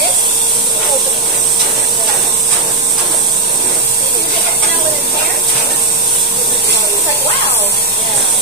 this, open it. You get the smell with his hair? It's like, wow. Yeah.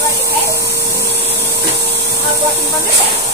brush his hair. I'll brush him from this end.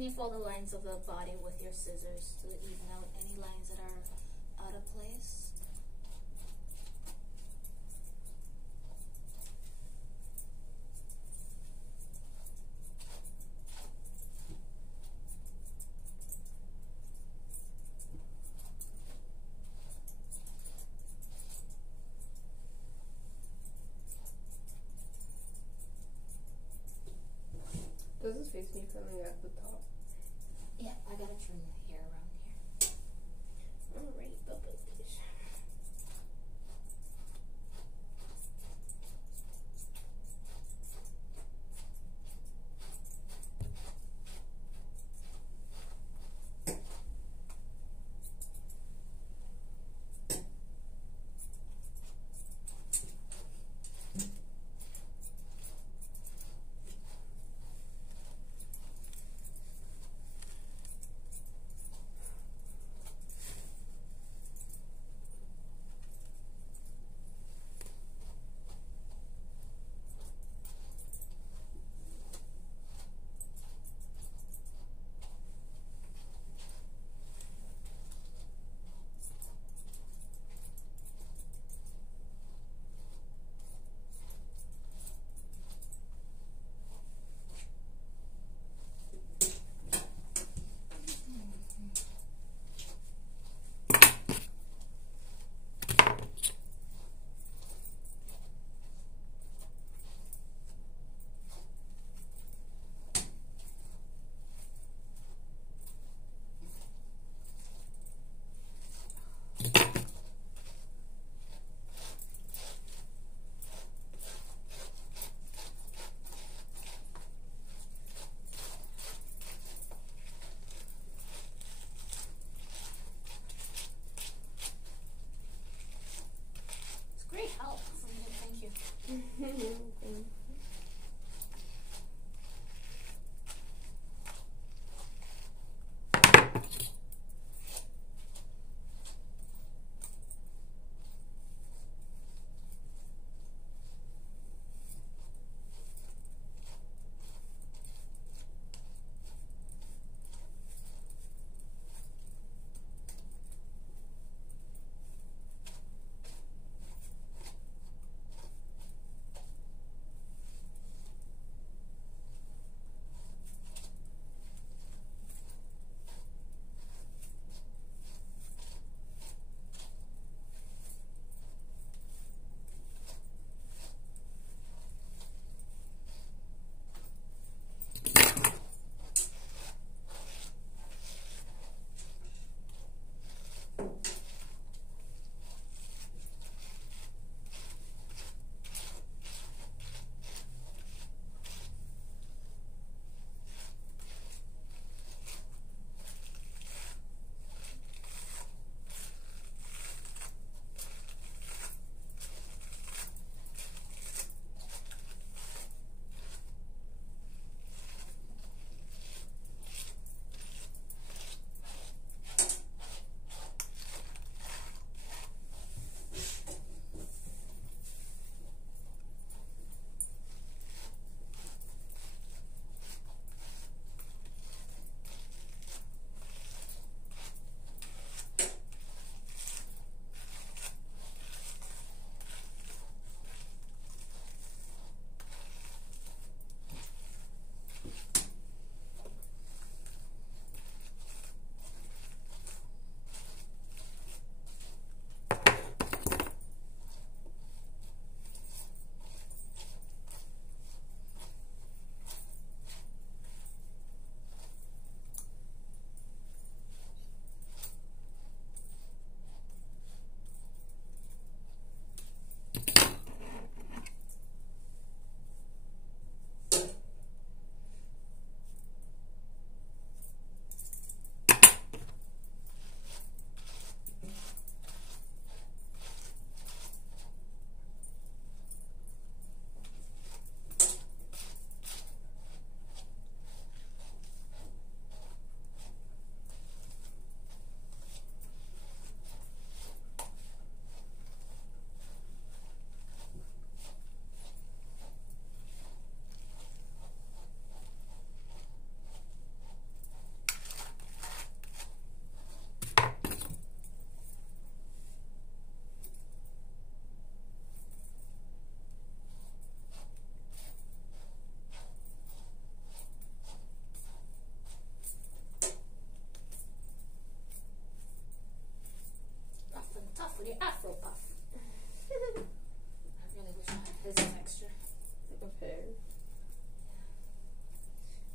me follow the lines of the body with your scissors to even out any lines that are out of place. Does his face need something at the top? Yeah, I gotta trim the hair around here. Alright, bubbles.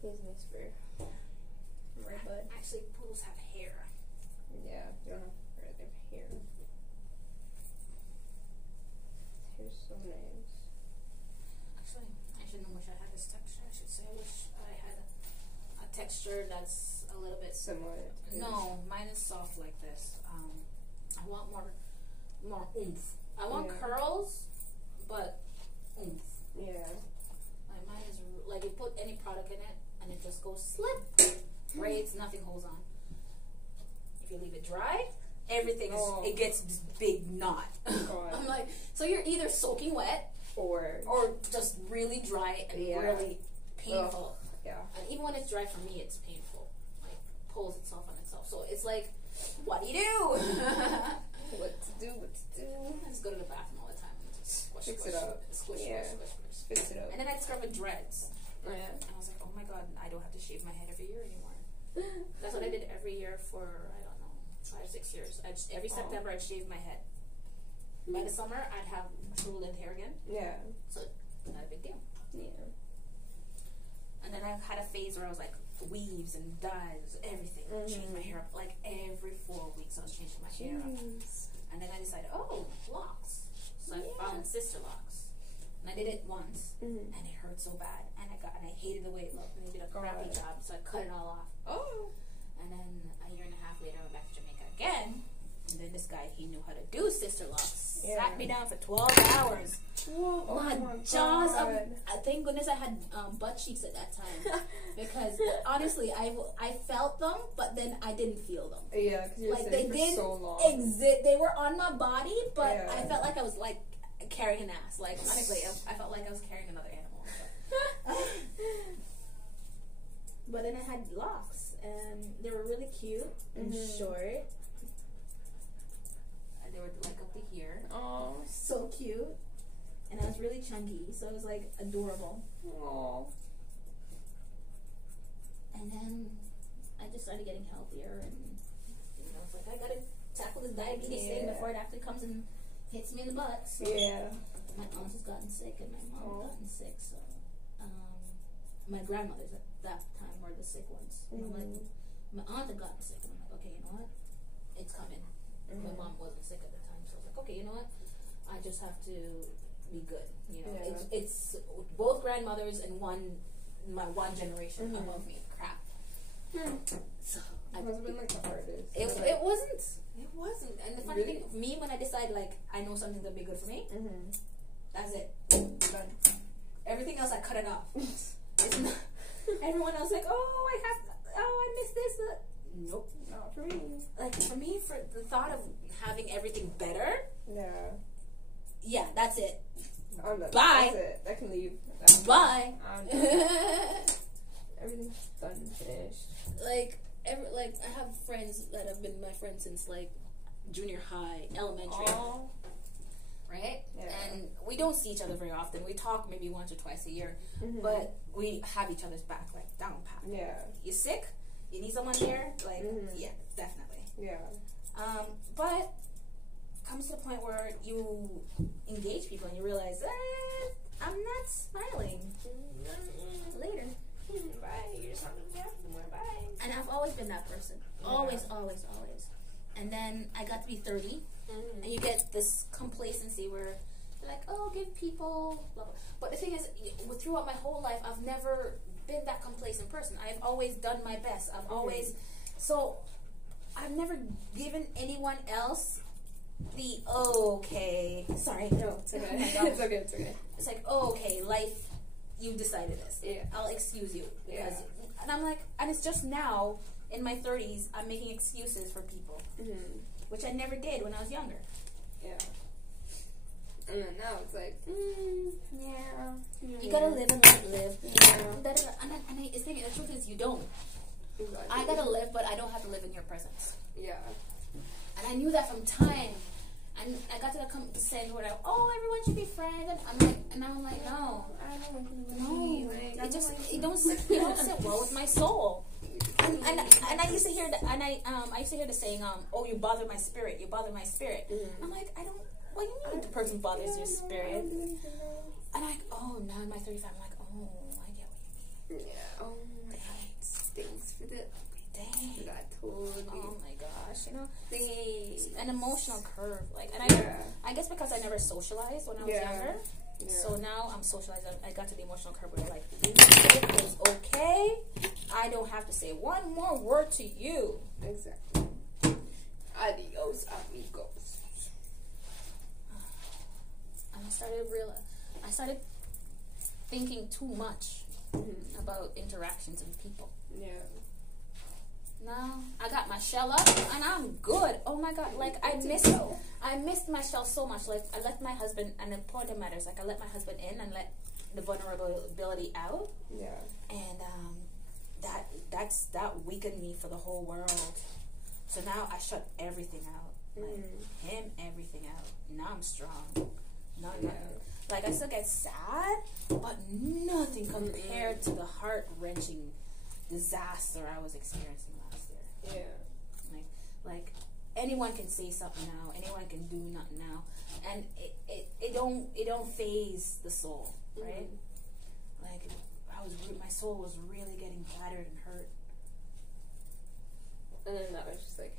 Face nice fur. Right, bud. Actually, poodles have hair. Yeah, you don't have fur, they have hair. Hair's so nice. Actually, I shouldn't wish I had this texture. I should say I wish I had a texture that's a little bit Similar. No, mine is soft like this. I want more oomph. I want curls, but oomph. Yeah. Like mine is like you put any product in it and it just goes slip. Braids, nothing holds on. If you leave it dry, everything is it gets this big knot. I'm like, so you're either soaking wet or just really dry and really painful. Yeah. And even when it's dry for me, it's painful. Like pulls itself on itself. So it's like, what do you do? What to do? I just go to the bathroom all the time and just squish, Fix squish, it up. squish, Yeah. squish, squish, squish. Fix it up. And then I discovered dreads. Oh, yeah. And I was like, oh my god, I don't have to shave my head every year anymore. That's what I did every year for, I don't know, 5, 6 years. Every September I'd shave my head. By the summer I'd have true length hair again. Yeah. So not a big deal. Yeah. And then I had a phase where I was like weaves and dyes, everything. Change my hair up like every 4 weeks. I was changing my hair up. And then I decided, locks. So I found sister locks. And I did it once, and it hurt so bad, and I hated the way it looked, and I did a crappy job, so I cut it all off. And then a year and a half later, I went back to Jamaica again, and then this guy, he knew how to do sister locks. Sat me down for 12 hours. Whoa, my jaws, thank goodness I had butt cheeks at that time, because honestly, I felt them, but then I didn't feel them. Yeah, because you were like sitting they for didn't so long. they were on my body, but I felt like I was like carrying an ass. Like honestly, I felt like I was carrying another animal. But then I had locks, and they were really cute and short. And they were like up to here. Oh, so cute. And I was really chunky, so it was like adorable. Oh. And then I just started getting healthier, and I was like, I gotta tackle this diabetes thing before it actually comes and hits me in the butt. So my aunt has gotten sick, and my mom has gotten sick. So my grandmothers at that time were the sick ones. And I'm like, my aunt had gotten sick, and I'm like, okay, you know what? It's coming. My mom wasn't sick at the time, so I was like, okay, you know what? I just have to be good. You know, it's both grandmothers and my one generation above me. Crap. So it must have been like the hardest. It wasn't. And the funny thing, for me, when I decide like I know something's gonna be good for me, that's it. Done. Everything else I cut it off. It's not. Everyone else like, I miss this. Nope. Not for me. Like for me, for the thought of having everything better. Yeah, that's it. I'm done. Bye. That's it. I can leave. Bye. Everything's done and finished. Like I have friends that have been my friends since like junior high, elementary. Right? Yeah. And we don't see each other very often. We talk maybe once or twice a year, but we have each other's back like down pat. Yeah. You sick? You need someone here? Like, yeah, definitely. Yeah. But comes to the point where you engage people and you realize, I'm not smiling. Later. Bye. You're just not gonna get more. Bye. And I've always been that person. Always. And then I got to be 30, and you get this complacency where you're like, give people blah, blah. But the thing is, throughout my whole life, I've never been that complacent person. I've always done my best. I've never given anyone else the sorry. No, it's okay. It's okay. It's okay. It's like, okay, life, you decided this. Yeah. I'll excuse you. And I'm like, and it's just now, in my 30s, I'm making excuses for people. Which I never did when I was younger. Yeah. And then now it's like, you gotta live and let live. The truth is, you don't. Exactly. I gotta live, but I don't have to live in your presence. Yeah. And I knew that from time. And I got to the saying where everyone should be friends. And I'm like, no. It don't sit well with my soul. And I used to hear I used to hear the saying, you bother my spirit. You bother my spirit. I'm like, I don't. What do you mean the person bothers your spirit? And now in my 35, I'm like, I get what you mean. Yeah. you know, Thingy. an emotional curve. Like, and I guess because I never socialized when I was younger. Yeah. So now I'm socialized. I got to the emotional curve where like, it is okay. I don't have to say one more word to you. Exactly. Adios, amigos. And I started thinking too much about interactions and people. Yeah. Now I got my shell up and I'm good. Oh my god! Like I missed my shell so much. Like I let my husband, and the point of matters, like I let my husband in and let the vulnerability out. Yeah. And that weakened me for the whole world. So now I shut everything out. Like him, everything out. Now I'm strong. Nothing. Like I still get sad, but nothing compared to the heart-wrenching disaster I was experiencing last year. Yeah. Like anyone can say something now, anyone can do nothing now, and it don't phase the soul, right? Like my soul was really getting battered and hurt. And then that was just like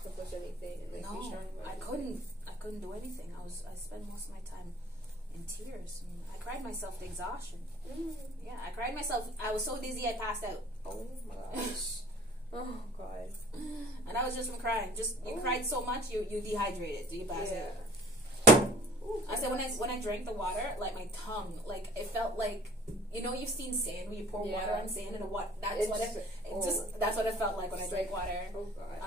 accomplish anything and like no, be strong about I couldn't do anything. I spent most of my time in tears. I cried myself to exhaustion. Yeah, I cried myself. I was so dizzy I passed out. Oh my gosh. Oh god. And I was just from crying. You cried so much you dehydrated. You passed out. I said when I drank the water, like my tongue, like it felt like, you know, you've seen sand when you pour water on sand and that's what it felt like when I drank water. Oh god. I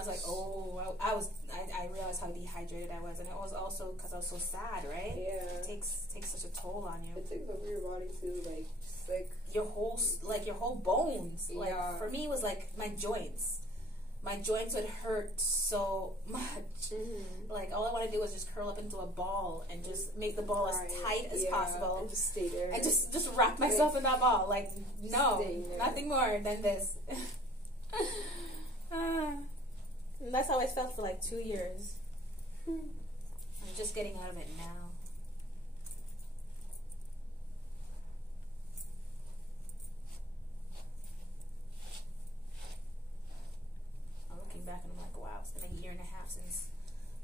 was like, I realized how dehydrated I was, and it was also because I was so sad, right? Yeah. It takes such a toll on you. It takes over your body too, like just like your whole bones. Like for me, it was like my joints. My joints would hurt so much. Like all I want to do was just curl up into a ball and just make the ball as tight as possible and just stay there and just wrap myself in that ball. Like no, nothing more than this. And that's how I felt for like 2 years. I'm just getting out of it now. Back and I'm like, wow, it's been a year and a half since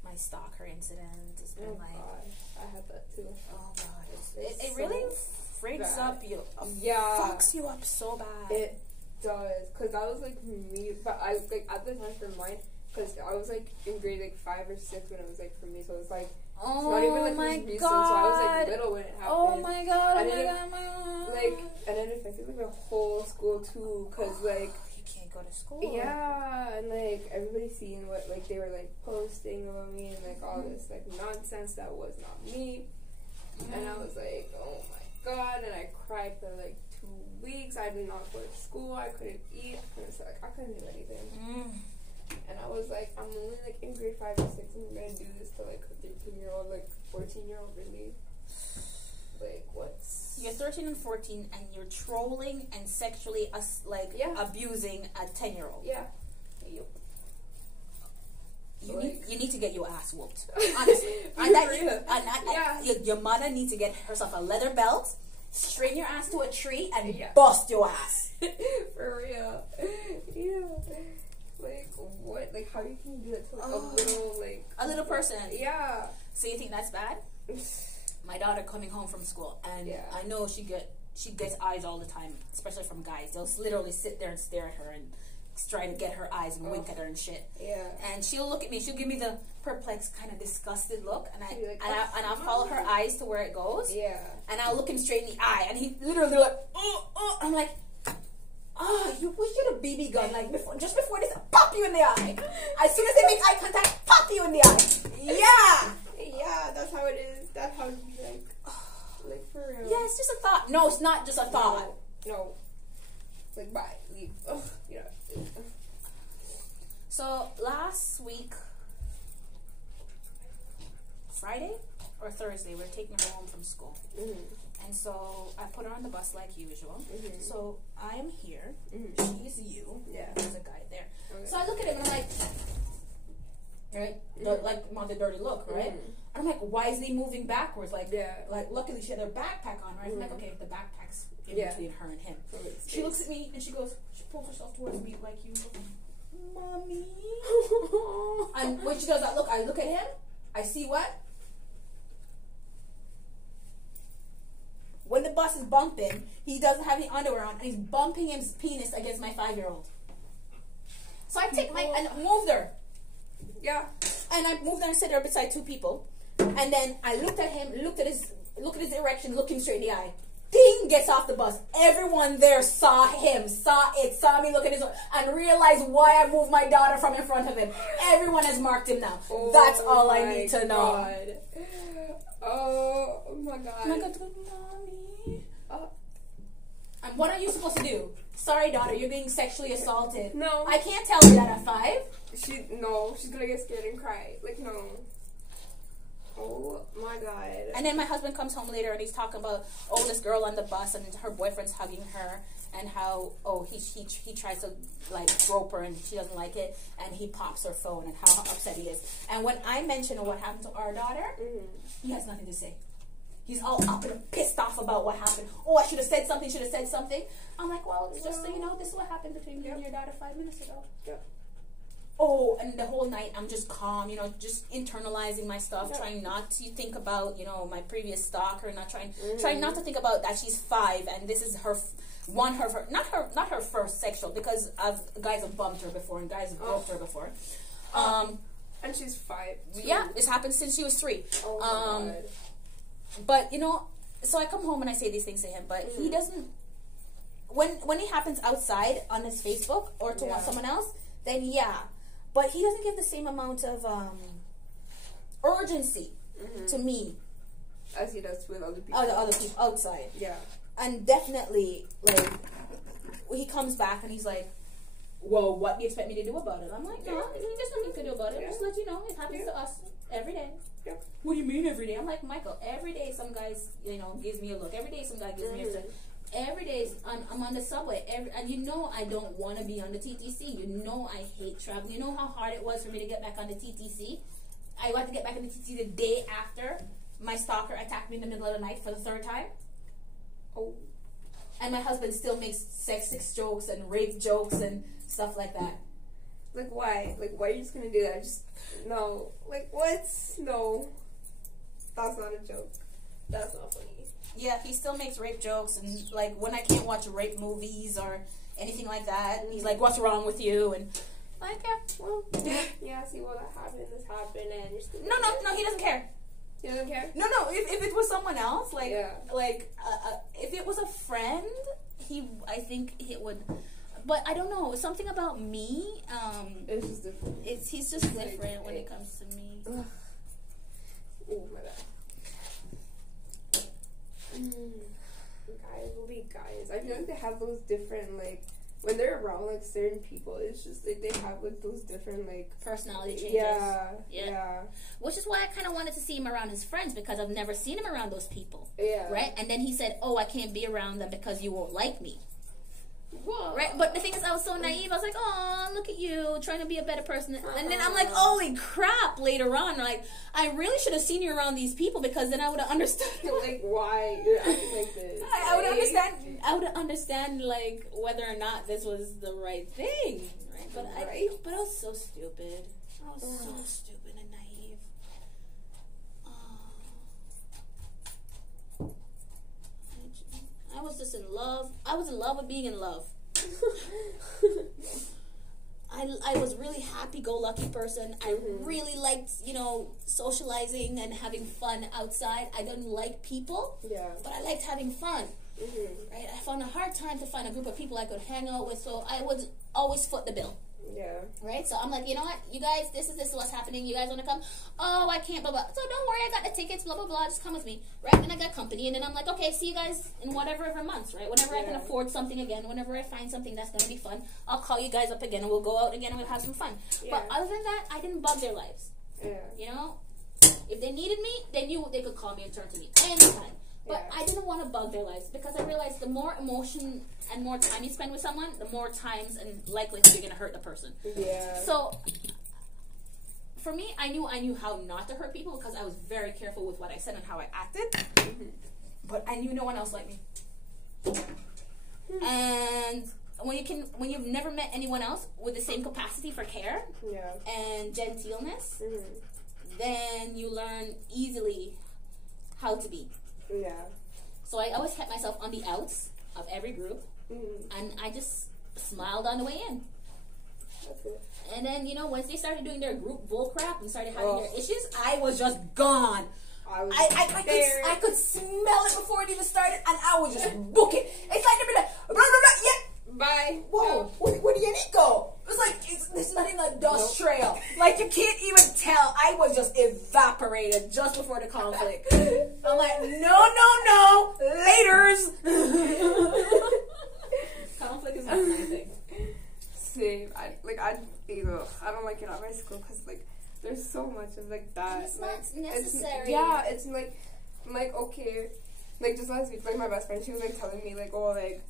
my stalker incident. It's been god, I had that too. Oh god, it really freaks up you. Fucks you up so bad. It does, cause that was like me, but I like at the time for mine, cause I was like in grade like 5 or 6 when it was like for me, so it was like it's not even like my recent, god. so I was like little when it happened. Oh my god, oh my god. Like, and it affected like the whole school too, cause like. Go to school. Yeah, and like everybody seeing what like they were like posting about me and like all this like nonsense that was not me. And I was like, oh my god, and I cried for like 2 weeks. I did not go to school, I couldn't eat, I couldn't do anything. And I was like, I'm only like in grade 5 or 6 and I'm gonna do this to like a 13-year-old, like 14-year-old, really? Like what's you're 13 and 14 and you're trolling and sexually abusing a 10-year-old. Yeah. You need to get your ass whooped. Honestly. Your mother needs to get herself a leather belt, string your ass to a tree, and bust your ass. For real. Yeah. Like what? Like how can you do that to like a little person? Yeah. So you think that's bad? My daughter coming home from school, and I know she gets eyes all the time, especially from guys. They'll literally sit there and stare at her and try to get her eyes and wink at her and shit. Yeah. And she'll look at me. She'll give me the perplexed, kind of disgusted look, and I'll follow her eyes to where it goes. Yeah. And I'll look him straight in the eye, and he literally like, oh. I'm like, you wish you had a BB gun, like just before this, pop you in the eye. As soon as they make eye contact, pop you in the eye. Yeah. Yeah, that's how it is. That's how you like for real. Yeah, it's just a thought. No, it's not just a thought. No. It's like bye, leave. So last week, Friday or Thursday, we're taking her home from school, and so I put her on the bus like usual. So I am here. She's you. Yeah. There's a guy there. Okay. So I look at him and I'm like, right, like the dirty look, right? And I'm like, why is he moving backwards? Like luckily she had her backpack on, right? I'm like, okay, the backpack's in between her and him. She looks at me and she pulls herself towards me like usual. Mommy. And when she does that, I look at him. I see what? When the bus is bumping, he doesn't have any underwear on, and he's bumping his penis against my 5-year-old. So I take and moved her. Yeah. And I moved her and sit her beside 2 people. And then I looked at him, looked at his erection, looked him straight in the eye. Ding, gets off the bus. Everyone there saw him, saw me look at his, and realized why I moved my daughter from in front of him. Everyone has marked him now. Oh, that's all I need to know. Oh my God. Oh my God, Mommy. And what are you supposed to do? Sorry, daughter, you're being sexually assaulted. No. I can't tell you that at 5. She's gonna get scared and cry. Like, no. Oh my God. And then my husband comes home later and he's talking about, this girl on the bus and her boyfriend's hugging her and how, he tries to like grope her and she doesn't like it and he pops her phone and how upset he is. And when I mention what happened to our daughter, he has nothing to say. He's all up and pissed off about what happened. Oh, I should have said something. I'm like, well, just so you know, this is what happened between me and your daughter 5 minutes ago. Yep. Oh, and the whole night I'm just calm, just internalizing my stuff, trying not to think about, my previous stalker, trying not to think about that she's 5 and this is not her first sexual, because guys have bumped her before and guys have groped her before. And she's 5 too. Yeah, this happened since she was 3. Oh my God. But so I come home and I say these things to him, but he doesn't. When it happens outside on his Facebook or to someone else, then but he doesn't give the same amount of urgency to me as he does with other people. Other people outside. Yeah. And definitely, like, he comes back and he's like, well, what do you expect me to do about it? I'm like, no, there's nothing you can do about it. Just let you know, it happens to us every day. Yep. What do you mean every day? I'm like, Michael, every day some guys, gives me a look. Every day some guy gives me a look. Every day I'm on the subway. And I don't want to be on the TTC. I hate traveling. You know how hard it was for me to get back on the TTC? I got to get back on the TTC the day after my stalker attacked me in the middle of the night for the 3rd time. Oh. And my husband still makes sexist jokes and rape jokes and stuff like that. Like, why? Like, why are you just going to do that? Just, no. Like, what? No. That's not a joke. That's not funny. Yeah, he still makes rape jokes, and, like, when I can't watch rape movies or anything like that, he's like, what's wrong with you? And, like, see, well, this happened, and you're still... No, he doesn't care. He doesn't care? No, if it was someone else, if it was a friend, I think it would... But I don't know, something about me, it's just different. He's just different when it comes to me. Ugh. Oh, my bad. Guys will be guys. I feel like they have those different, like, when they're around, like, certain people, it's just, like, they have, like, those different, like... personality changes. Yeah. Which is why I kind of wanted to see him around his friends, because I've never seen him around those people. Yeah. Right? And then he said, I can't be around them because you won't like me. Whoa. Right? But the thing is, I was so naive. I was like, oh, look at you, trying to be a better person. And then I'm like, holy crap, later on. Like, I really should have seen you around these people, because then I would have understood. Like, why you're acting like this. I would understand, like, whether or not this was the right thing. Right? But I was so stupid. I was so stupid and naive. I was just in love. I was in love with being in love. I was really happy-go-lucky person. I really liked, socializing and having fun outside. I didn't like people, but I liked having fun. Right? I found a hard time to find a group of people I could hang out with, so I would always foot the bill. Yeah. Right? So I'm like, you know what? You guys, this is what's happening. You guys want to come? Oh, I can't, blah, blah. So don't worry, I got the tickets, blah, blah, blah. Just come with me. Right? And I got company. And then I'm like, okay, see you guys in whatever months, right? Whenever I can afford something again, whenever I find something that's going to be fun, I'll call you guys up again and we'll go out again and we'll have some fun. Yeah. But other than that, I didn't bug their lives. Yeah. If they needed me, they knew they could call me and turn to me anytime. But I didn't want to bug their lives, because I realized the more emotion and more time you spend with someone, the more times and likelihood you're going to hurt the person. Yeah. So, for me, I knew how not to hurt people, because I was very careful with what I said and how I acted. But I knew no one else liked me. And when you've never met anyone else with the same capacity for care and genteelness, then you learn easily how to be. Yeah. So I always kept myself on the outs of every group, and I just smiled on the way in. That's it. And then, you know, once they started doing their group bull crap and started having their issues, I was just gone. I could smell it before it even started, and I was just booking. It's like they'd be like, blah, blah, blah, yeah. Bye. Whoa, where did Yannick go? It was like, there's not even a dust trail. Like, you can't even tell. I was just evaporated just before the conflict. I'm like, no, laters. Conflict is not my thing. Same. I don't like it at my school because, like, there's so much of, like, that. And it's not necessary. It's like, okay. Like, just last week, like, my best friend, she was, like, telling me, like, oh, like,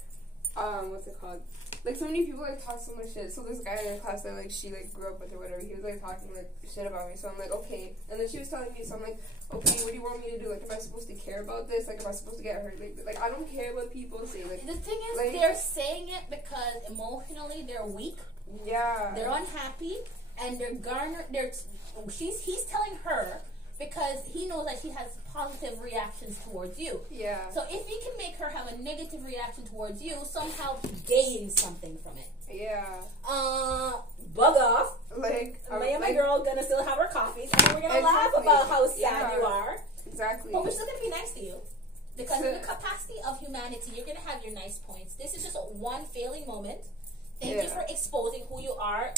what's it called? Like, so many people, like, talk so much shit. So this guy in her class that, like, she, like, grew up with or whatever, he was, like, talking, like, shit about me. So I'm like, okay. And then she was telling me, so I'm like, okay, what do you want me to do? Like, am I supposed to care about this? Like, am I supposed to get hurt? Like I don't care what people say. Like, the thing is, like, they're saying it because emotionally they're weak. Yeah. They're unhappy, and he's telling her because he knows that she has positive reactions towards you. Yeah. So if he can make her have a negative reaction towards you, somehow gain something from it. Yeah. Bug off. Like, me and my girl gonna still have our coffees, and we're gonna laugh about how sad you are. Exactly. But we're still gonna be nice to you. Because in the capacity of humanity, you're gonna have your nice points. This is just one failing moment. Thank you for exposing who you are,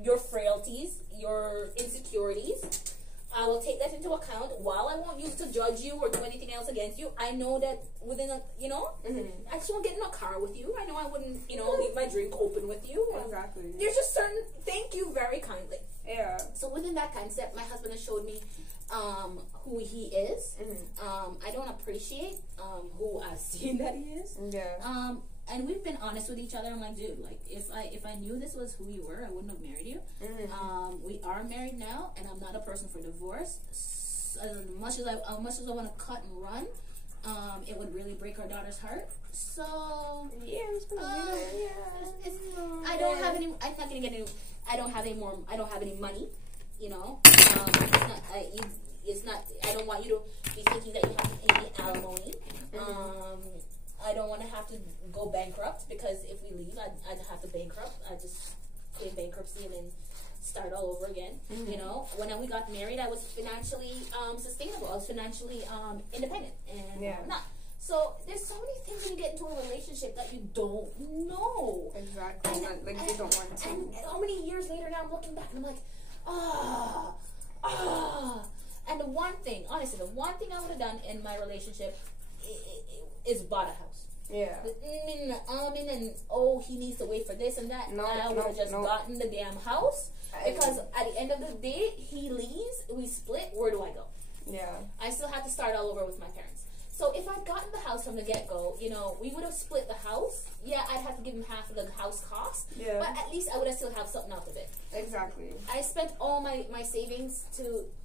your frailties, your insecurities. I will take that into account. While I won't use to judge you or do anything else against you, I know that within a, I just won't get in a car with you. I know I wouldn't, leave my drink open with you. Exactly. There's just certain, thank you very kindly. Yeah. So within that concept, my husband has showed me who he is. I don't appreciate who I've seen that he is. Yeah. And we've been honest with each other. I'm like, dude, like, if I knew this was who you were, I wouldn't have married you. We are married now, and I'm not a person for divorce. As much as I want to cut and run, it would really break our daughter's heart. So yeah, I don't have any. I'm not gonna get any. I don't have any more. I don't have any money. It's not. I don't want you to be thinking that you have to pay me alimony. I don't want to have to go bankrupt because if we leave, I'd have to bankrupt. I'd just claim bankruptcy and then start all over again. When we got married, I was financially sustainable. I was financially independent, and I'm not. So there's so many things when you get into a relationship that you don't know. Exactly. You don't want to. And how many years later now I'm looking back and I'm like, And the one thing I would have done in my relationship is bought a house. Yeah. And he needs to wait for this and that. I would have just gotten the damn house. Because at the end of the day, he leaves, we split, where do I go? Yeah. I still have to start all over with my parents. So if I'd gotten the house from the get-go, we would have split the house. Yeah, I'd have to give him half of the house cost. Yeah. But at least I would have still have something out of it. Exactly. I spent all my savings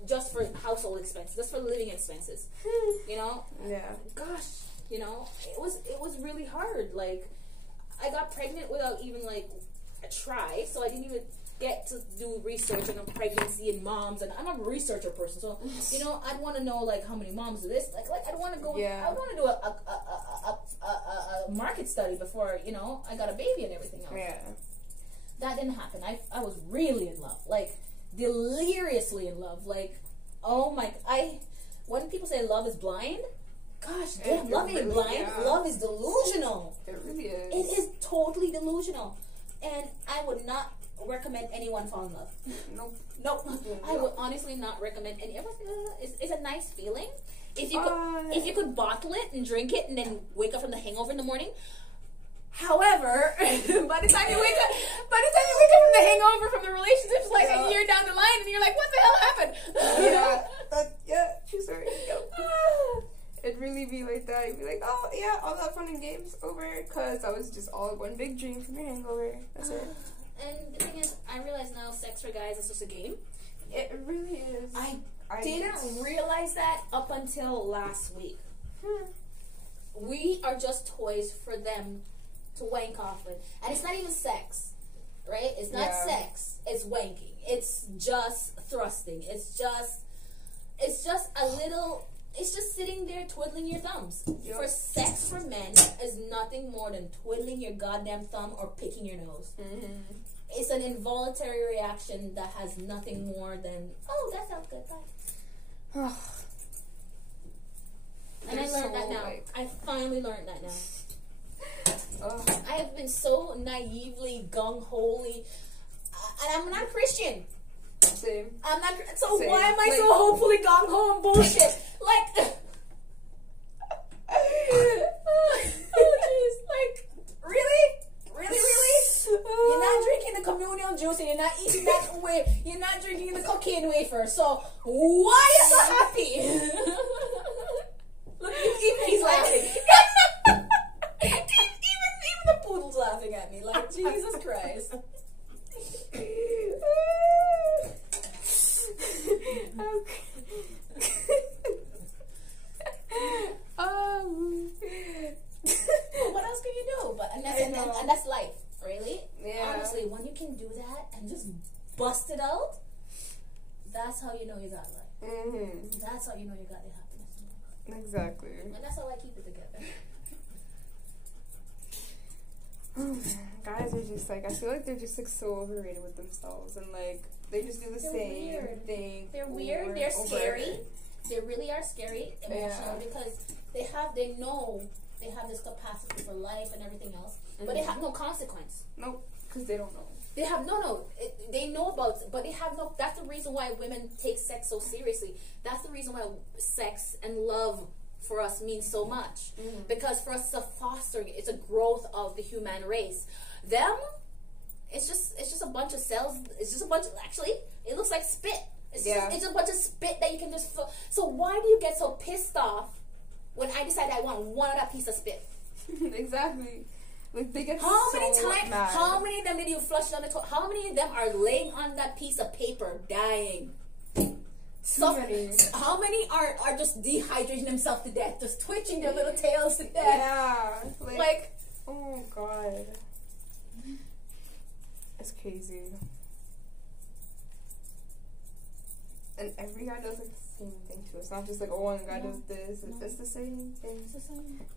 just for household expenses, just for living expenses. Yeah. Gosh. It was really hard. Like, I got pregnant without even, like, a try, so I didn't even get to do research on pregnancy and moms, and I'm a researcher person, so, I'd want to know, like, how many moms do this, like I'd want to go, I want to do a market study before, I got a baby and everything else. Yeah. That didn't happen. I was really in love, like, deliriously in love, like, oh my, when people say love is blind, gosh, damn, love ain't blind. Yeah. Love is delusional. It really is. It is totally delusional. And I would not recommend anyone fall in love. Nope. I would honestly not recommend any. It's a nice feeling. If you could bottle it and drink it and then wake up from the hangover in the morning. However, by the time you wake up from the hangover from the relationship, it's like a year down the line, and you're like, what the hell happened? True story. It'd really be like that. You'd be like, oh, yeah, all that fun and games over, because that was just all one big dream from your hangover. That's it. And the thing is, I realize now sex for guys is just a game. It really is. I didn't realize that up until last week. We are just toys for them to wank off with. And it's not even sex, right? It's not sex. It's wanking. It's just thrusting. It's just a little... It's just sitting there twiddling your thumbs. Yep. For sex for men is nothing more than twiddling your goddamn thumb or picking your nose. Mm-hmm. It's an involuntary reaction that has nothing more than, oh, that felt good, bye. And I learned that now. I finally learned that now. I have been so naively, gung-holy, and I'm not Christian. Same. I'm not. So same. Why am I so hopefully gung-ho and bullshit? Like, oh jeez, like, really? You're not drinking the communal juice and you're not eating that way. You're not drinking the cocaine wafer. So why are you so happy? Look, even he's laughing. even the poodle's laughing at me. Like, Jesus Christ. What else can you do? But and that's life, really. Yeah. Honestly, when you can do that and just bust it out, that's how you know you got life. Mm-hmm. That's how you know you got the happiness. Exactly. And that's how I keep it together. Guys are just like, I feel like they're just like so overrated with themselves, and like they just do the same thing. They're weird. They're scary. They really are scary emotionally because they know they have this capacity for life and everything else, but they have no consequence. Nope, because they don't know. They have they know about, but they have no. That's the reason why women take sex so seriously. That's the reason why sex and love for us means so much, because for us it's a fostering, it's a growth of the human race. Them, it's just a bunch of cells. It's just a bunch of, actually, it looks like spit. It's a bunch of spit that you can just. So why do you get so pissed off when I decide I want one of that piece of spit? Exactly. Like they get how so many times? mad. How many of them did you flush down the toilet? How many of them are laying on that piece of paper dying? So many. How many are just dehydrating themselves to death, just twitching their little tails to death? Yeah. Like oh god. It's crazy. And every guy does like the same thing too. It's not just like, oh, one guy does this. It's the same thing. It's the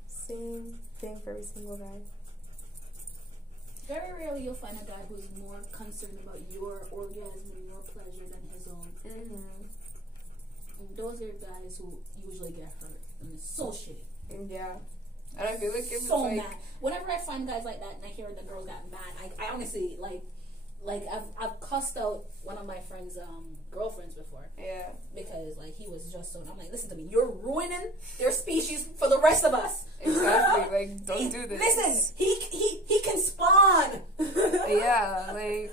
same thing for every single guy. Very rarely you'll find a guy who's more concerned about your orgasm and your pleasure than his own. And those are guys who usually get hurt, and it's so shitty. Yeah. And I feel like it's so like, mad. Whenever I find guys like that and I hear the girls got mad, I honestly like I've cussed out one of my friends' girlfriends before. Yeah. Because like he was just so. I'm like, listen to me. You're ruining their species for the rest of us. Exactly. Like, don't do this. Listen, he can spawn. Yeah. Like.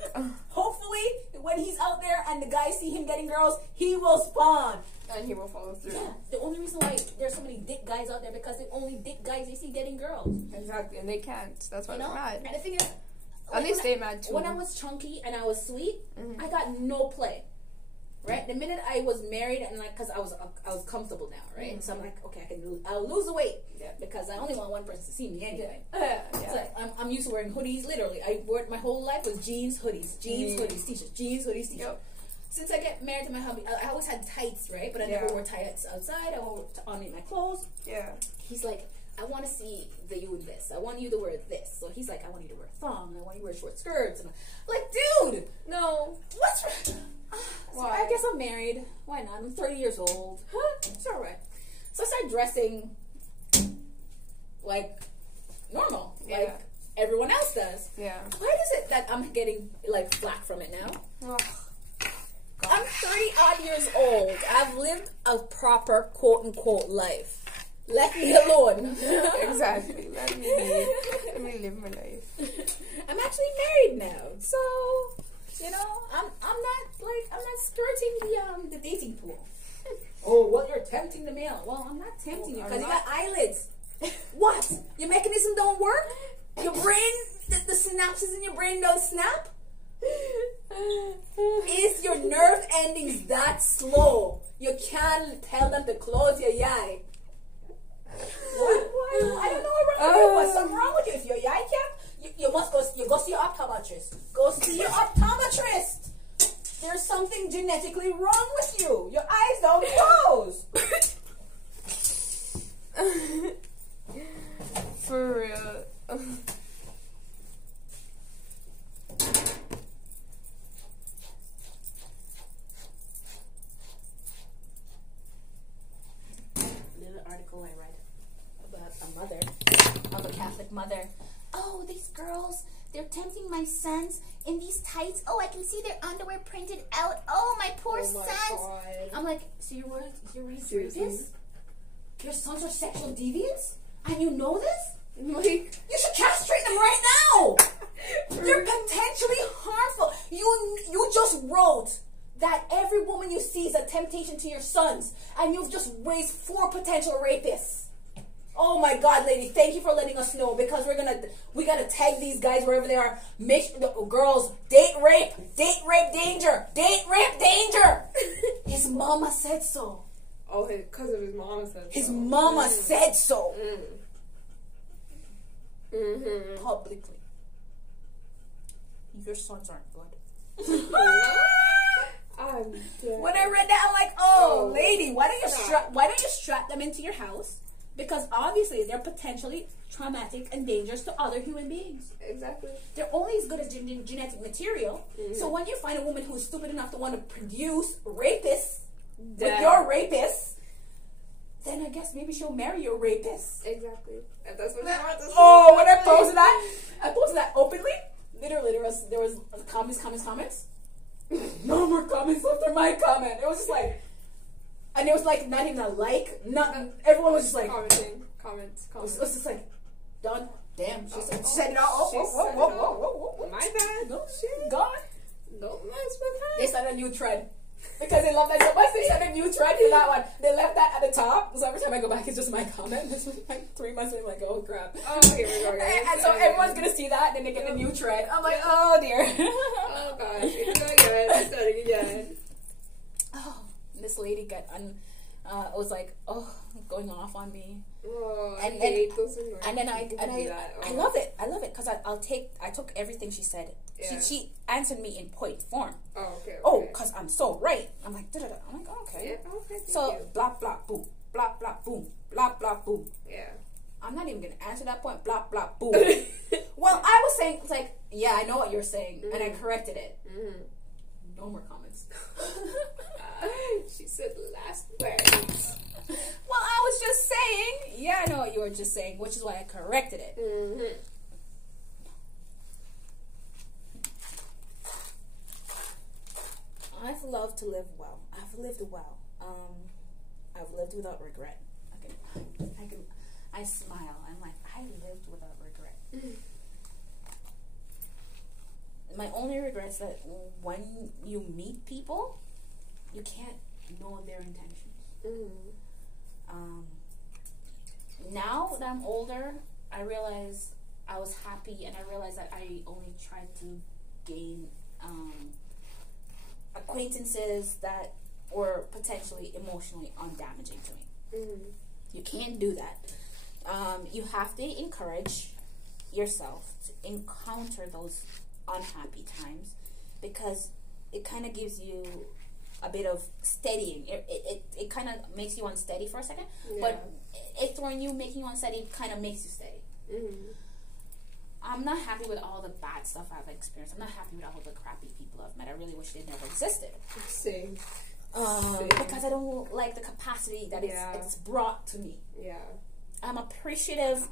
Hopefully, when he's out there and the guys see him getting girls, he will spawn. And he will follow through. Yeah. The only reason why there's so many dick guys out there because the only dick guys they see getting girls. Exactly, and they can't. That's why they're mad. And the thing is. And they stay mad too. When I was chunky and I was sweet, I got no play. Right, the minute I was married and like, cause I was comfortable now, right? So I'm like, okay, I'll lose the weight, because I only want one person to see me anyway. So I'm used to wearing hoodies. Literally, I wore my whole life was jeans, hoodies, hoodies, t-shirts, jeans, hoodies, t-shirts. Yep. Since I get married to my hubby, I always had tights, right? But I never wore tights outside. I wore on my clothes. Yeah. He's like, I want to see you in this. I want you to wear this. So he's like, I want you to wear a thong. I want you to wear short skirts. And I'm like, dude, no. What's wrong? So I guess I'm married. Why not? I'm 30 years old. It's all right. So I started dressing like normal, like everyone else does. Yeah. Why is it that I'm getting like flack from it now? Oh. I'm 30 odd years old. I've lived a proper quote unquote life. Let me alone. Exactly. Let me live my life. I'm actually married now, so you know I'm not skirting the dating pool. Oh, well, you're tempting the male. Well, I'm not tempting you because you got eyelids. What? Your mechanism don't work? Your brain, the synapses in your brain don't snap? Is your nerve endings that slow? You can't tell them to close your eye. What? I don't know what's wrong with you. If your eye can't, You must go. You go see your optometrist. Go see your optometrist. There's something genetically wrong with you. Your eyes don't close. For real. Little article I read about a mother of a Catholic mother. Oh, these girls, they're tempting my sons in these tights. Oh, I can see their underwear printed out. Oh, my poor sons. God. I'm like, so you're raised Seriously? rapists? Your sons are sexual deviants? And you know this? Like, You should castrate them right now. They're potentially harmful. You just wrote that every woman you see is a temptation to your sons, and you've just raised 4 potential rapists. Oh my God, lady! Thank you for letting us know, because we gotta tag these guys wherever they are. Make sure, girls, date rape danger. His mama said so. oh, because of his mama said His so. mama said so publicly. Your sons aren't good. I'm dead. When I read that, I'm like, oh, lady, why don't you strap them into your house? Because obviously they're potentially traumatic and dangerous to other human beings. Exactly. They're only as good as genetic material. So when you find a woman who is stupid enough to want to produce rapists with your rapists, then I guess maybe she'll marry your rapist. Exactly. And that's what she wants. Oh, when I posted that openly, literally there was comments. No more comments after my comment. It was just like, and it was like not even a like, nothing. Everyone was just like Comments. It was just like, done. Damn, she said it all. Whoa. My bad. No, God. Don't mess with her. They started a new thread. Because they love that so much, they started a new thread for that one. They left that at the top. So every time I go back, it's just my comment. This was like 3 months later, like, oh crap. Oh, here we go, guys. And so everyone's gonna see that, and then they get a new thread. I'm like, oh dear. Oh gosh, it's going good. It's starting again. Oh, this lady was like, going off on me. Oh, I And hate those annoying And then people who do that. I love it because I took everything she said. Yeah. She answered me in point form. Oh, okay. Oh, because I'm so right. I'm like, da-da-da. I'm like, okay. Yeah, okay, thank So, you. blah, blah, boom. Blah, blah, boom. Blah, blah, boom. Yeah. I'm not even going to answer that point. Blah, blah, boom. Well, I was saying, it's like, yeah, I know what you're saying. And I corrected it. No more comments. She said the last words. Well, I was just saying, yeah, I know what you were just saying, which is why I corrected it. I've loved to live well. I've lived well. I've lived without regret. I smile. I'm like, I lived without regret. My only regret is that when you meet people, you can't know their intentions. Now that I'm older, I realize I was happy, and I realized that I only tried to gain acquaintances that were potentially emotionally undamaging to me. You can't do that. You have to encourage yourself to encounter those unhappy times, because it kind of gives you a bit of steadying. It kind of makes you unsteady for a second, but it's when you making you unsteady, it kind of makes you steady. I'm not happy with all the bad stuff I've experienced. I'm not happy with all the crappy people I've met. I really wish they never existed. Same. Because I don't like the capacity that it's brought to me. Yeah. I'm appreciative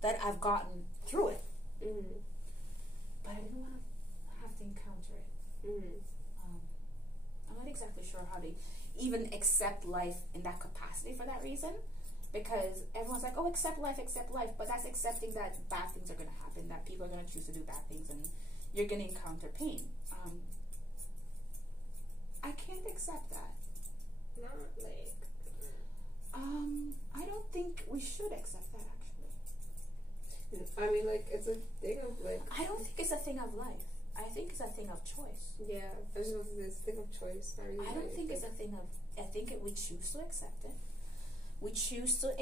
that I've gotten through it. But I didn't want to have to encounter it. I'm not exactly sure how to even accept life in that capacity for that reason. Because everyone's like, oh, accept life. But that's accepting that bad things are going to happen, that people are going to choose to do bad things, and you're going to encounter pain. I can't accept that. Not like... I don't think we should accept that, actually. I mean, like, it's a thing of, like... I don't think it's a thing of life. I think it's a thing of choice. Yeah, there's this thing of choice. I don't think it's a thing of... I think we choose to accept it. We choose to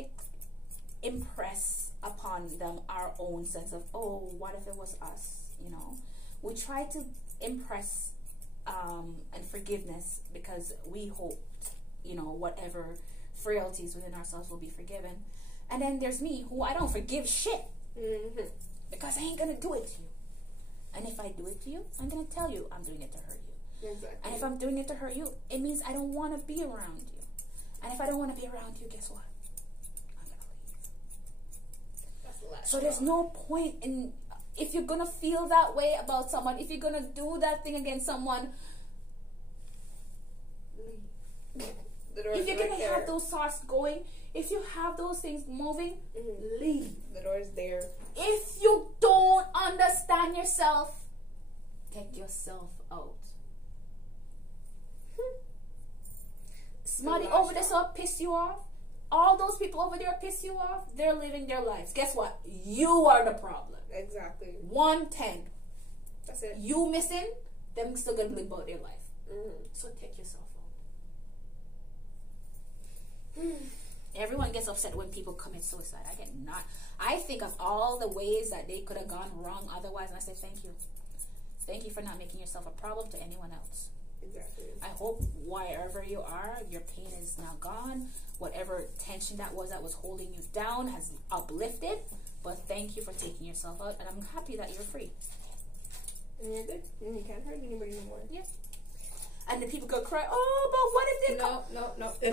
impress upon them our own sense of, oh, what if it was us? You know, we try to impress and forgiveness because we hoped, you know, whatever frailties within ourselves will be forgiven. And then there's me, who I don't forgive shit. Because I ain't gonna do it to you. And if I do it to you, I'm gonna tell you I'm doing it to hurt you. Exactly. And if I'm doing it to hurt you, it means I don't want to be around you. And if I don't want to be around you, guess what? I'm gonna leave. That's the last so there's no point in, if you're gonna feel that way about someone, if you're gonna do that thing against someone, if you're gonna have those thoughts going, if you have those things moving, leave. The door's there. If you don't understand yourself, take yourself out. Somebody over there so piss you off. All those people over there piss you off. They're living their lives. Guess what? You are the problem. Exactly. 1/10. That's it. You missing, them still gonna live about their life. So take yourself out. Everyone gets upset when people commit suicide. I think of all the ways that they could have gone wrong otherwise, and I say thank you. Thank you for not making yourself a problem to anyone else. Exactly. I hope wherever you are, your pain is now gone. Whatever tension that was holding you down has uplifted. But thank you for taking yourself out, and I'm happy that you're free. And you're good. And you can't hurt anybody anymore. Yeah. And the people go cry, oh, but what if they No.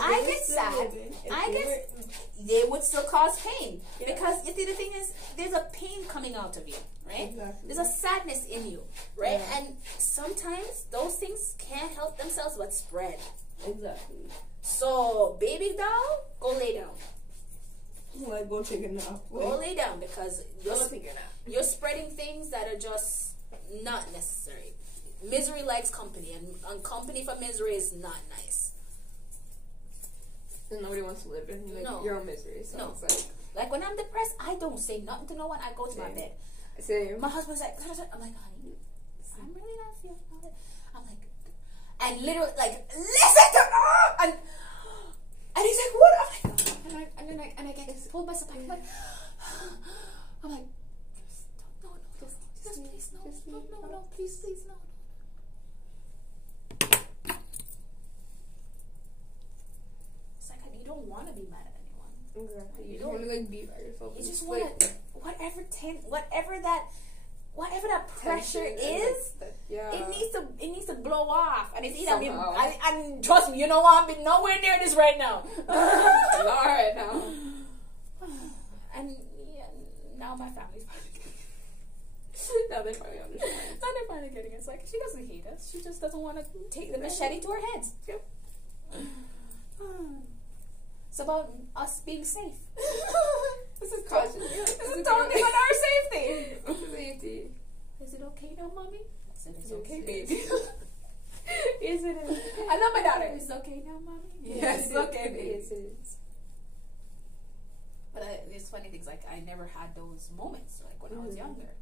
I get sad. They would still cause pain. Yeah. Because you see, the thing is, there's a pain coming out of you, right? Exactly. There's a sadness in you, right? Yeah. And sometimes those things can't help themselves but spread. Exactly. So, baby doll, go lay down. Like, go take a nap. Go lay down, because you're spreading things that are just not necessary. Misery likes company, and company for misery is not nice. And nobody wants to live in your own misery. So it's like when I'm depressed, I don't say nothing to no one. I go to my bed. Same. My husband's like, I'm like, honey, I'm really not feeling all it. I'm like, and literally like, listen to her, and he's like, what? And I get pulled myself back. I'm like, just please, no, please, no. It's like, you don't want to be mad at anyone. Exactly. You don't want to be by yourself. You just want to, whatever that pressure is, it needs to blow off. And it's either and trust me, you know what, I'm nowhere near this right now. Not right now. And now my family's now they finally understand. Now they're finally getting it. It's like, she doesn't hate us. She just doesn't want to take the machete to her heads. Yep. It's about us being safe. This is talking about our safety. Safety. Is it okay now, mommy? I said, it's okay, baby. Is it? I love my daughter. Is it okay now, mommy? Yes, it's okay, baby. Yes, it is. But it's funny things, like, I never had those moments, like, when I was younger.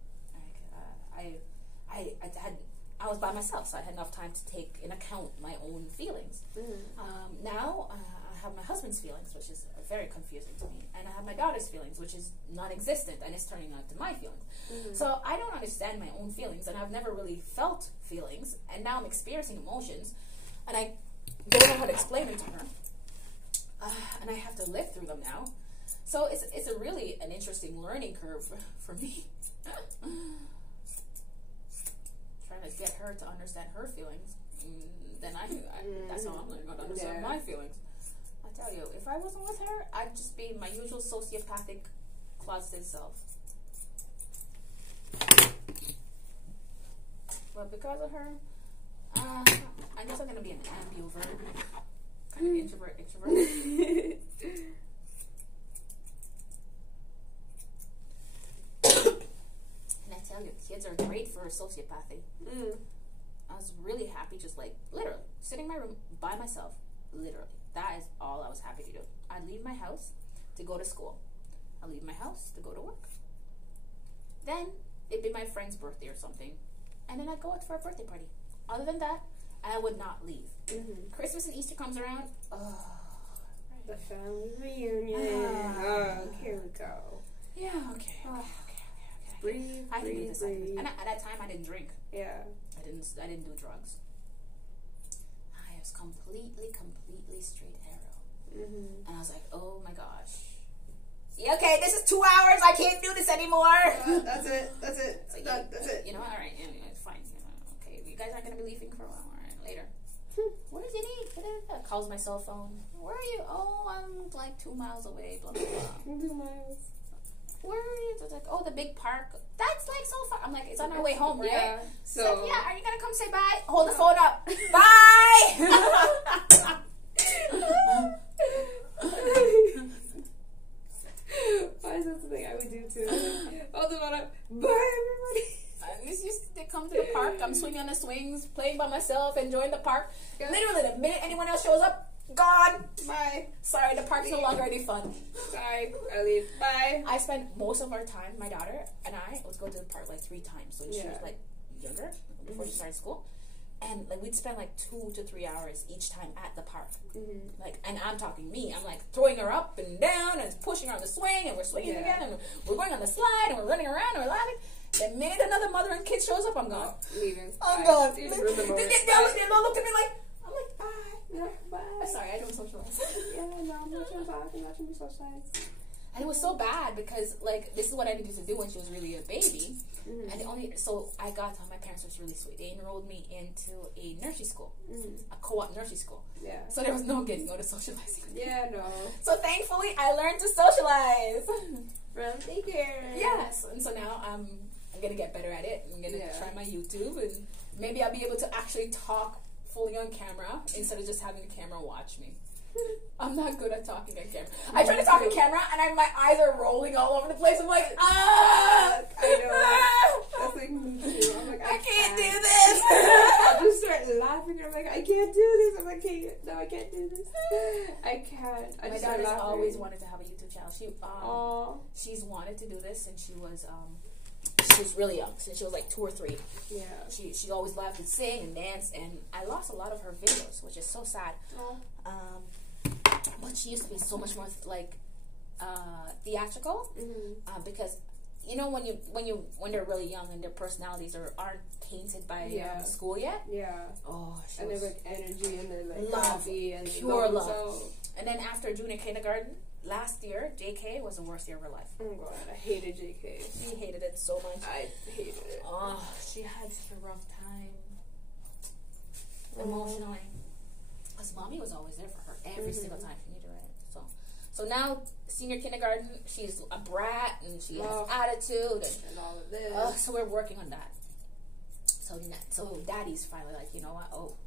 I was by myself, so I had enough time to take in account my own feelings. Now I have my husband's feelings, which is very confusing to me, and I have my daughter's feelings, which is non-existent, and it's turning out to my feelings. So I don't understand my own feelings, and I've never really felt feelings, and now I'm experiencing emotions, and I don't know how to explain it to her, and I have to live through them now. So it's a really an interesting learning curve for me. Trying to get her to understand her feelings, then that's how I'm learning how to understand my feelings. I tell you, if I wasn't with her, I'd just be my usual sociopathic, closeted self. But because of her, I guess I'm gonna be an ambivert, kind of introvert, extrovert. I tell you, kids are great for sociopathy. I was really happy, just like literally sitting in my room by myself. Literally, that is all I was happy to do. I'd leave my house to go to school. I'd leave my house to go to work. Then it'd be my friend's birthday or something, and then I'd go out for a birthday party. Other than that, I would not leave. Christmas and Easter comes around. The family reunion. Here we go. Yeah, okay. Breathe, I can do breathe, this. breathe. And at that time, I didn't drink. Yeah. I didn't do drugs. I was completely straight arrow. And I was like, oh my gosh. Yeah, okay, this is 2 hours. I can't do this anymore. That's it. That's it. So That's it. You know, all right. Anyway, it's fine. You know, okay, you guys aren't gonna be leaving for a while. All right, later. Where did he? Calls my cell phone. Where are you? Oh, I'm like 2 miles away. Blah blah blah. 2 miles. Where are you? It's like, oh, the big park. That's like so far. I'm like, it's on our way home, right? Yeah. So like, yeah, are you gonna come say bye? Hold the phone up. Bye. Why is that something I would do too? Hold the phone up. Bye, everybody. They come to the park. I'm swinging on the swings, playing by myself, enjoying the park. Yeah. Literally, the minute anyone else shows up, gone. Bye. Sorry, the park's no longer any fun. Sorry, I leave. Bye. I spent most of our time, my daughter and I would go to the park like 3 times when she was like younger, before she started school. And like we'd spend like 2 to 3 hours each time at the park. Like, and I'm talking me. I'm like throwing her up and down and pushing her on the swing, and we're swinging again, and we're going on the slide, and we're running around, and we're laughing. The minute another mother and kid shows up, I'm gone. Leaving. I'm gone. They They look at me like, I'm like, bye. Yeah, bye. I'm sorry, I don't socialize. Yeah, no, I'm not trying to talk. I'm not trying to socialize. And it was so bad because, like, this is what I needed to do when she was really a baby. And so I got my parents were really sweet. They enrolled me into a nursery school, a co-op nursery school. Yeah. So there was no getting out of socializing. Yeah, no. So thankfully, I learned to socialize. From daycare. Yes. And so now I'm going to get better at it. I'm going to try my YouTube, and maybe I'll be able to actually talk fully on camera instead of just having the camera watch me. I'm not good at talking on camera. I try to talk on camera, and my eyes are rolling all over the place. I'm like, ah! I know. That's like me too. I'm like, I can't do this. I'll just start laughing. I'm like, I can't do this. I'm like, no, I can't do this. I can't. My daughter's always wanted to have a YouTube channel. She's wanted to do this since she was really young, since she was like 2 or 3. Yeah. She always loved to sing and dance, and I lost a lot of her videos, which is so sad. But she used to be so much more like theatrical, because you know when they're really young and their personalities aren't tainted by school yet. Yeah. Oh. And they're like energy, and they're like love, happy and pure love. And then after junior kindergarten. Last year, JK was the worst year of her life. Oh God, I hated JK. She hated it so much. I hated it. Oh, she had such a rough time. Emotionally. Because mommy was always there for her every single time she needed it. So now, senior kindergarten, she's a brat, and she has attitude, and all of this. So we're working on that. So daddy's finally like, you know what? Oh,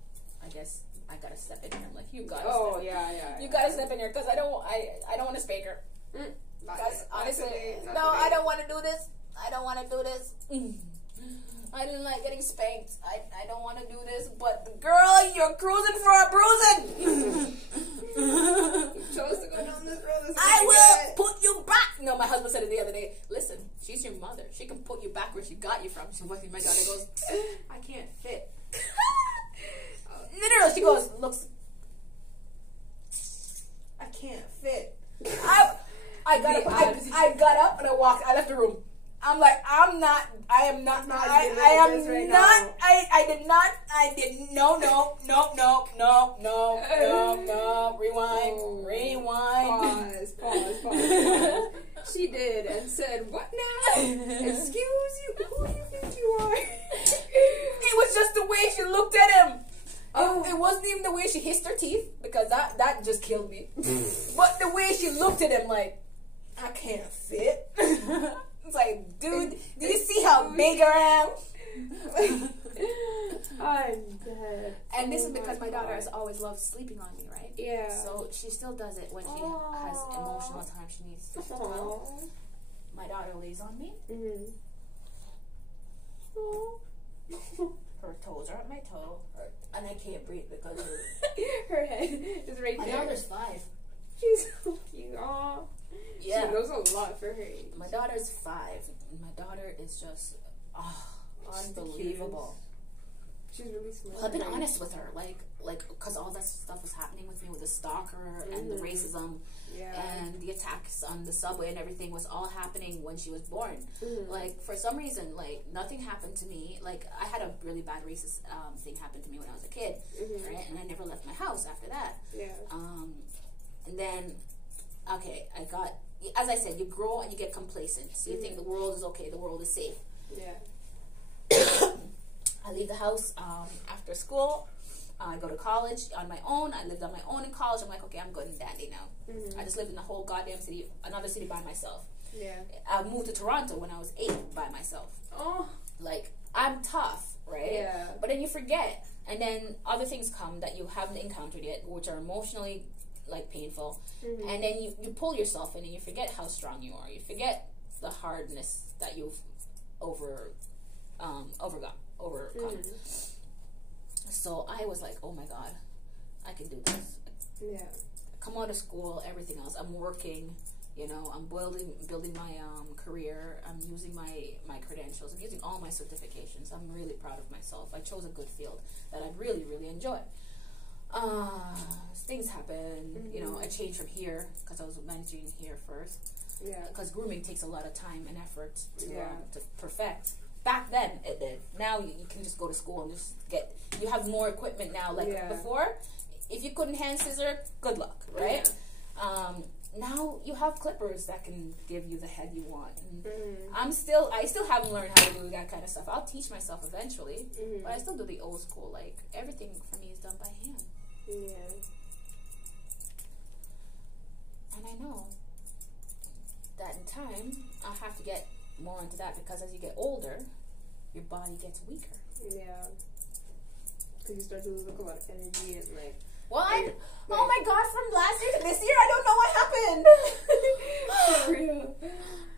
I guess I gotta step in here. I'm like, you gotta. You gotta step in here because I don't want to spank her. Honestly, I don't want to do this. I don't want to do this. I didn't like getting spanked. I don't want to do this. But girl, you're cruising for a bruising. You chose to go down this road. I will put you back. No, my husband said it the other day. Listen, she's your mother. She can put you back where she got you from. She's looking at my daughter and goes, I can't fit. Literally, she goes, looks, I can't fit. I got up and I walked. I left the room. I'm like, I did not, rewind. Pause. She did and said, what now? Excuse you? Who do you think you are? It was just the way she looked at him. It wasn't even the way she hissed her teeth, because that just killed me. But the way she looked at him like, I can't fit. It's like, dude, do you see how big I am? I'm dead. And this is because my daughter has always loved sleeping on me, right? Yeah. So she still does it when she has emotional time she needs to tell. My daughter lays on me. Her toes are at my toe, and I can't breathe because of her head is right there. My daughter's 5. She's so cute. Aww. Yeah. She knows a lot for her age. My daughter's 5. My daughter is just unbelievable. She's really smart. Well, I've been honest with her, like, because all that stuff was happening with me with the stalker and the racism and the attacks on the subway and everything was all happening when she was born. Like, for some reason, like, nothing happened to me. Like, I had a really bad racist thing happen to me when I was a kid, right? And I never left my house after that. Yeah. And then, okay, I got, as I said, you grow and you get complacent. So you think the world is okay, the world is safe. Yeah. I leave the house after school. I go to college on my own. I lived on my own in college. I'm like, okay, I'm good and dandy now. I just lived in the whole goddamn city, another city by myself. Yeah. I moved to Toronto when I was 8 by myself. Oh. Like, I'm tough, right? Yeah. But then you forget. And then other things come that you haven't encountered yet, which are emotionally, like, painful. And then you pull yourself in and you forget how strong you are. You forget the hardness that you've overcome. So I was like, oh my God, I can do this. Yeah. Come out of school, everything else. I'm working, you know, I'm building my career. I'm using my credentials. I'm using all my certifications. I'm really proud of myself. I chose a good field that I really, really enjoy. Things happen, you know, I changed from here because I was managing here first. Yeah. Because grooming takes a lot of time and effort to perfect. Back then it did. Now you can just go to school and just you have more equipment now. Like before, if you couldn't hand scissor, good luck, right? Yeah. Now you have clippers that can give you the head you want. And I still haven't learned how to do that kind of stuff. I'll teach myself eventually, but I still do the old school. Like, everything for me is done by hand. Yeah. And I know that in time I'll have to get more into that because as you get older, your body gets weaker. Yeah. Because you start to lose like a lot of energy and like. What? Oh my God! From last year to this year, I don't know what happened. For real.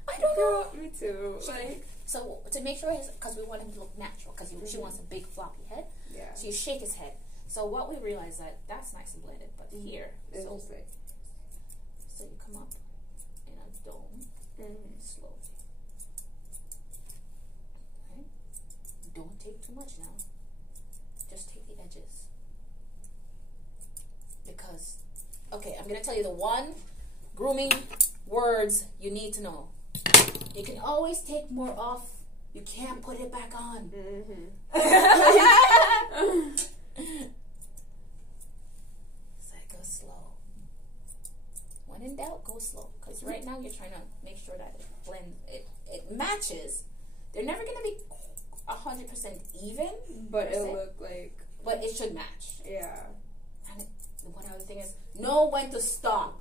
I don't know. Me too. Like. So to make sure, because we want him to look natural, because she wants a big floppy head. Yeah. So you shake his head. So what we realized that's nice and blended, but here, so you come up in a dome slowly. Right? Don't take too much now. Just take the edges. Because, okay, I'm going to tell you the one grooming words you need to know. You can always take more off. You can't put it back on. So go slow. When in doubt, go slow. Because right now you're trying to make sure that it blends, it matches. They're never going to be 100% even. But it'll look like... But it should match. Yeah. And one other thing is, know when to stop.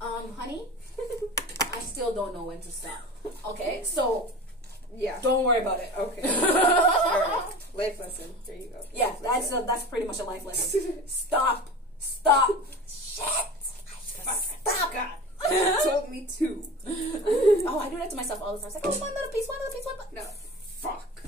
Honey, I still don't know when to stop. Okay, so yeah, don't worry about it. Okay, all right. Life lesson. There you go. Yeah, that's pretty much a life lesson. Stop. Shit. Stop. God. You told me to. Oh, I do that to myself all the time. It's like, oh, one little piece. No, fuck.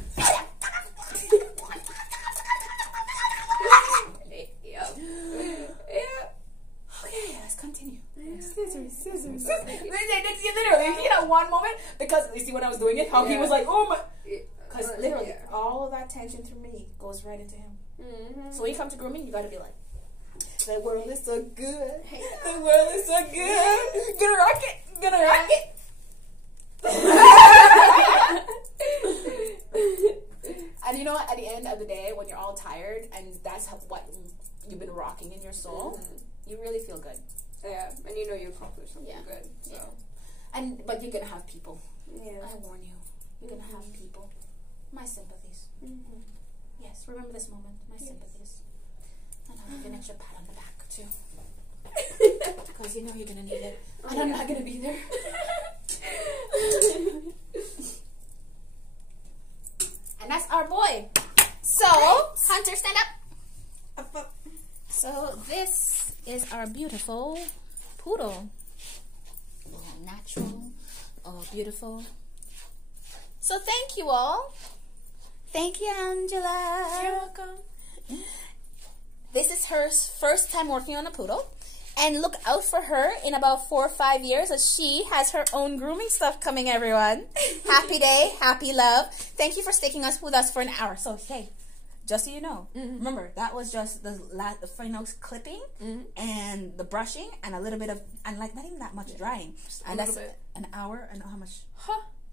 Okay, let's continue. Scissors. Literally, you know, one moment, because you see when I was doing it, how he was like, oh my, because literally all of that tension through me goes right into him. So when you come to grooming, you got to be like, the world is so good. The world is so good. Gonna rock it. And you know what? At the end of the day, when you're all tired, and that's what you've been rocking in your soul, you really feel good. Yeah, and you know you accomplished something good. So. Yeah. But you're gonna have people. Yeah. I warn you. You're gonna have people. My sympathies. Yes, remember this moment. My sympathies. And I'll give an extra pat on the back too. Because you know you're gonna need it. And I'm not gonna be there. And that's our boy. So, Hunter, stand up. So, this is our beautiful poodle. Oh, natural. Oh, beautiful. So, thank you all. Thank you, Angela. You're welcome. This is her first time working on a poodle. And look out for her in about 4 or 5 years as she has her own grooming stuff coming, everyone. Happy day, happy love. Thank you for sticking with us for an hour. So, hey, Just so you know, remember that was just the final clipping and the brushing and a little bit of like not even that much drying, and that's an hour. And how much?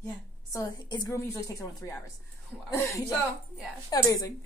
Yeah. So his groom usually takes around 3 hours. Wow. So yeah, amazing.